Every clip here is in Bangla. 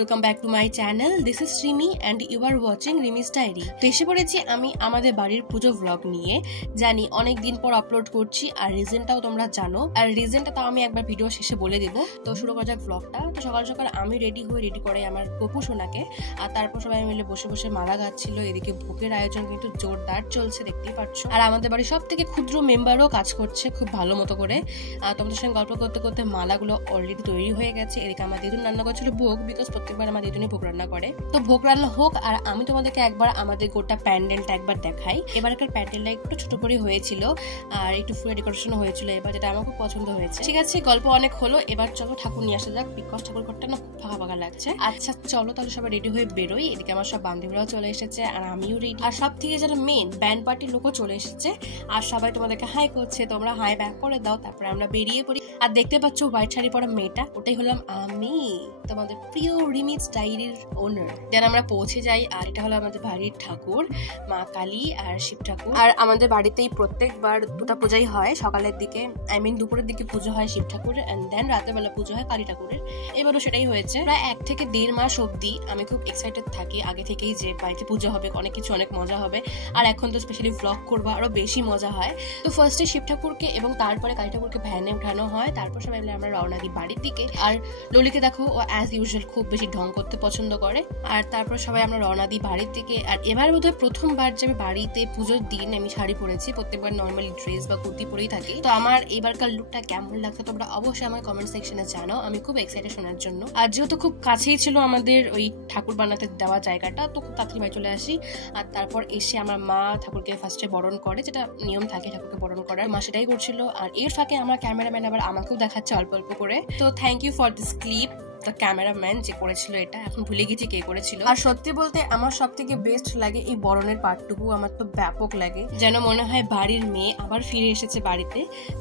welcome back to my channel. This is Rimi and you are watching Rimi's Diary. তো এসে পড়েছি আমি আমাদের বাড়ির পুজো ব্লগ নিয়ে। জানি অনেক দিন পর আপলোড করছি আর রিজনটাও তোমরা জানো, আর রিজনটা তো আমি একবার ভিডিও শেষে বলে দেব। তো শুরু করা যাক ব্লগটা। তো সকাল সকাল আমি রেডি করে আমার পপু সোনাকে, আর তারপর সবাই মিলে বসে বসে মালা গাচ্ছিল। এদিকে ভোগের আয়োজন কিন্তু জোরদার চলছে, দেখতেই পাচ্ছ। আর আমাদের বাড়ির সব থেকে ক্ষুদ্র মেম্বারও কাজ করছে খুব ভালো মতো করে। তোমাদের সঙ্গে গল্প করতে করতে মালাগুলো অলরেডি তৈরি হয়ে গেছে। এদিকে আমার দিদুন রান্না করছিল ভোগ, বিকজ প্রত্যেকবার আমার দিদুনই ভোগ রান্না করে। তো ভোগ রান্না হোক, আর আমি তোমাদেরকে একবার আমাদের গোটা প্যান্ডেলটা একবার দেখাই। এবারকার প্যান্ডেলটা একটু ছোট করে হয়েছিল আর একটু ফুল ডেকোরেশন হয়েছিল এবার, যেটা আমার খুব পছন্দ হয়েছে। ঠিক আছে, গল্প অনেক হলো, এবার চলো ঠাকুর নিয়ে আসা যাক, বিকজ ঠাকুর ঘরটা না খুব ফাঁকা ফাঁকা লাগছে। আচ্ছা চলো তাহলে সবাই রেডি হয়ে বেরোই। এদিকে আমার সব বান্ধবীরাও চলে এসেছে আর আমিও রেডি। আর সব থেকে যারা মেন ব্যান্ড পার্টির লোকও চলে এসেছে আর সবাই তোমাদেরকে হাই করছে, তোমরা হাই ব্যাক করে দাও। তারপরে আমরা বেরিয়ে পড়ি। আর দেখতে পাচ্ছ হোয়াইট শাড়ি পরা মেয়েটা, ওটাই হলাম আমি, তোমাদের প্রিয় রিমিজ ডায়েরির ওনার। যেন আমরা পৌঁছে যাই। আর এটা হলো আমাদের বাড়ির ঠাকুর, মা কালী আর শিব ঠাকুর। আর আমাদের বাড়িতেই প্রত্যেকবার দুটো পূজাই হয়, সকালের দিকে দুপুরের দিকে পুজো হয় শিব ঠাকুরের, এন্ড দেন রাতের বেলা পুজো হয় কালী ঠাকুরের। এবারও সেটাই হয়েছে। প্রায় 1 থেকে 1.5 মাস অব্দি আমি খুব এক্সাইটেড থাকি আগে থেকেই যে বাড়িতে পুজো হবে, অনেক কিছু অনেক মজা হবে। আর এখন তো স্পেশালি ভ্লগ করবো, আরো বেশি মজা হয়। তো ফার্স্টে শিব ঠাকুরকে এবং তারপরে কালী ঠাকুরকে ভ্যানে উঠানো হয়, তারপর সবাই মিলে আমরা রওনা দিই বাড়ির দিকে। আর ললিকে দেখো, ও অ্যাজ ইউজুয়াল খুব বেশি ঢং করতে পছন্দ করে। আর তারপর সবাই আমরা রওনা দিই বাড়ির দিকে। আর এবার বোধহয় প্রথমবার যে আমি বাড়িতে পুজোর দিন আমি শাড়ি পরেছি, প্রত্যেকবার নর্মালি ড্রেস বা কুর্তি পরেই থাকি। তো আমার এবারকার লুকটা কেমন লাগছে তোমরা অবশ্যই আমার কমেন্ট সেকশনে জানাও, আমি খুব এক্সাইটেড শোনার জন্য। আর যেহেতু খুব কাছেই ছিল আমাদের ওই ঠাকুর বানাতে দেওয়া জায়গাটা, তো খুব তাড়াতাড়ি বাড়ি চলে আসি। আর তারপর এসে আমার মা ঠাকুরকে ফার্স্টে বরণ করে, যেটা নিয়ম থাকে ঠাকুরকে বরণ করার, মা সেটাই করছিল। আর এর ফাঁকে আমার ক্যামেরাম্যান আবার আমাকেও দেখাচ্ছে অল্প অল্প করে। তো thank you for this clip. The cameraman যে করেছিল এটা, এখন ভুলে গেছি কে করেছিল। আর সত্যি বলতে আমার সব থেকে বেস্ট লাগে এই বরণের পার্টটুকু, আমার তো ব্যাপক লাগে। যেন মনে হয় বাড়ির মেয়ে আবার ফিরে এসেছে বাড়িতে,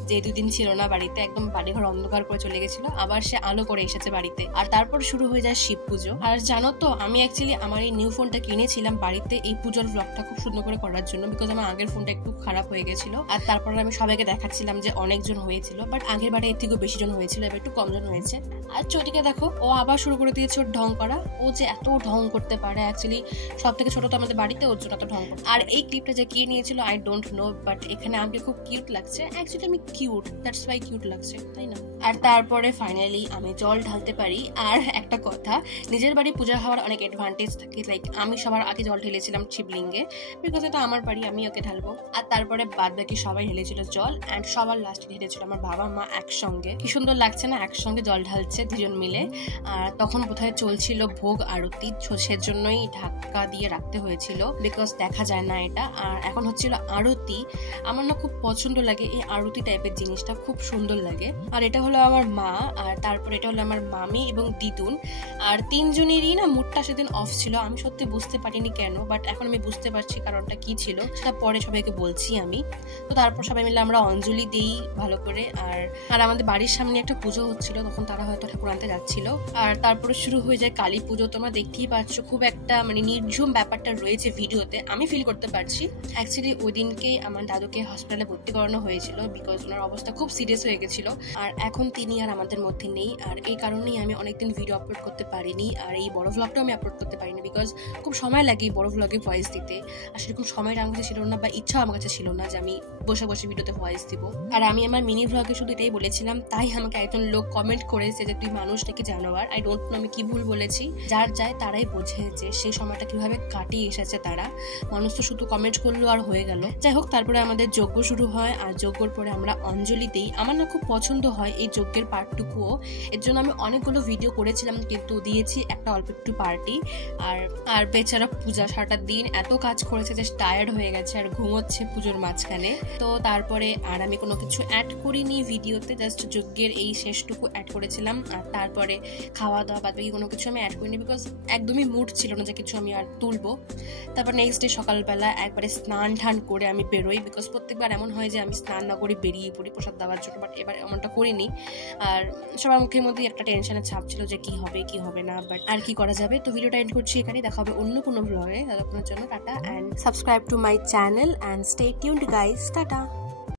যে 2 দিন ছিল না বাড়িতে, একদম বাড়িঘর অন্ধকার করে চলে গেছিল, আবার সে আলো করে এসেছে বাড়িতে। আর তারপর শুরু হয়ে যায় শিব পুজো। আর জানো তো আমি অ্যাকচুয়ালি আমার এই নিউ ফোনটা কিনেছিলাম বাড়িতে এই পুজোর ব্লগটা খুব সুন্দর করে করার জন্য, বিকজ আমার আগের ফোনটা একটু খারাপ হয়ে গেছিল। আর তারপর আমি সবাইকে দেখাচ্ছিলাম যে অনেকজন হয়েছিল, বাট আগের বারে এর থেকেও বেশি জন হয়েছিল, এবার একটু কমজন হয়েছে। আর চটিকে দেখো, ও আবার শুরু করে দিয়েছে ওর ঢং করা। ও যে এত ঢং করতে পারে, অ্যাকচুয়ালি সব থেকে ছোট তো আমাদের বাড়িতে, ওর জন্য এত ঢং করে। আর এই ক্লিপটা যে কে নিয়েছিল আই ডোন্ট নো, বাট এখানে আমাকে খুব কিউট লাগছে। অ্যাকচুয়ালি আমি কিউট, দ্যাটস ওয়াই কিউট লাগছে, তাই না? আর তারপরে ফাইনালি আমি জল ঢালতে পারি। আর একটা কথা, নিজের বাড়ি পূজা হওয়ার অনেক অ্যাডভান্টেজ থাকে, লাইক আমি সবার আগে জল ঢেলেছিলাম শিবলিঙ্গে, বিকজ এটা আমার বাড়ি, আমি ওকে ঢালবো। আর তারপরে বাদ বাকি সবাই ঢেলেছিল জল, অ্যান্ড সবার লাস্টে ঢেলেছিল আমার বাবা মা একসঙ্গে। কি সুন্দর লাগছে না, একসঙ্গে জল ঢালছে দুজন মিলে। আর তখন কোথায় চলছিল ভোগ আরতি, সেজন্যই ঢাকা দিয়ে রাখতে হয়েছিল, বিকজ দেখা যায় না এটা। আর এখন হচ্ছিল আরতি। আমার না খুব পছন্দ লাগে এই আরতি টাইপের জিনিসটা, খুব সুন্দর লাগে। আর এটা হলো আমার মা, আর তারপর এটা হলো আমার মামি এবং দিদুন। আর 3 জনেরই না মুডটা সেদিন অফ ছিল, আমি সত্যি বুঝতে পারিনি কেন, বাট এখন আমি বুঝতে পারছি কারণটা কি ছিল, সেটা পরে সবাইকে বলছি আমি। তো তারপর সবাই মিলে আমরা অঞ্জলি দিই ভালো করে। আর আমাদের বাড়ির সামনে একটা পুজো হচ্ছিল, তখন তারা হয়তো ঠাকুর আনতে যাচ্ছিল। আর তারপরে শুরু হয়ে যায় কালী পুজো। তোমরা দেখতেই পাচ্ছ খুব একটা নির্ঝুম ব্যাপারটা রয়েছে ভিডিওতে, আমি ফিল করতে পারছি। অ্যাকচুয়ালি ওই দিনকে আমার দাদুকে হসপিটালে ভর্তি করানো হয়েছিল, বিকজ ওনার অবস্থা খুব সিরিয়াস হয়ে গেছিল। আর এখন তিনি আর আমাদের মধ্যে নেই, আর এই কারণেই আমি অনেকদিন ভিডিও আপলোড করতে পারিনি। আর এই বড় ভ্লগটাও আমি আপলোড করতে পারিনি, বিকজ খুব সময় লাগে এই বড় ভ্লগে ভয়েস দিতে। আর সেরকম সময়টা আমার কাছে ছিল না, বা ইচ্ছাও আমার কাছে ছিল না যে আমি বসে বসে ভিডিওতে ভয়েস দিব। আর আমি আমার মিনি ভ্লগে শুধু এটাই বলেছিলাম, তাই আমাকে একজন লোক কমেন্ট করেছে যে তুই মানুষ নাকি জানোয়ার। আই ডোন্ট নো আমি কি ভুল বলেছি, যার যায় তারাই বোঝে যে সেই সময়টা কিভাবে কাটিয়ে এসেছে তারা। মানুষ তো শুধু কমেন্ট করলো আর হয়ে গেল। যাই হোক, তারপরে আমাদের যজ্ঞ শুরু হয়, আর যজ্ঞর পরে আমরা অঞ্জলি দিই। আমার না খুব পছন্দ হয় এই যজ্ঞের পার্টটুকুও, এর জন্য আমি অনেকগুলো ভিডিও করেছিলাম, কিন্তু দিয়েছি একটা অল্প একটু পার্টি। আর বেচারা পূজা সারাটা দিন এত কাজ করেছে যে টায়ার্ড হয়ে গেছে আর ঘুমোচ্ছে পুজোর মাঝখানে। তো তারপরে আর আমি কোনো কিছু অ্যাড করিনি ভিডিওতে, জাস্ট যজ্ঞের এই শেষটুকু অ্যাড করেছিলাম। আর তারপরে খাওয়া দাওয়া বাদ বাকি কোনো কিছু আমি অ্যাড করিনি, বিকজ একদমই মুড ছিল না যে কিছু আমি আর তুলবো। তারপর নেক্সট ডে সকালবেলা একবারে স্নান ঠান করে আমি বেরোই, বিকজ প্রত্যেকবার এমন হয় যে আমি স্নান না করে বেরিয়ে পড়ি প্রসাদ দেওয়ার জন্য, বাট এবার এমনটা করিনি। আর সবার মুখের মধ্যে একটা টেনশনের ছাপ ছিল যে কি হবে কি হবে না, বাট আর কি করা যাবে। তো ভিডিওটা এন্ড করছি এখানেই, দেখা হবে অন্য কোনো ব্লগে। ততক্ষণের জন্য tata, and subscribe to my channel and stay tuned guys, tata.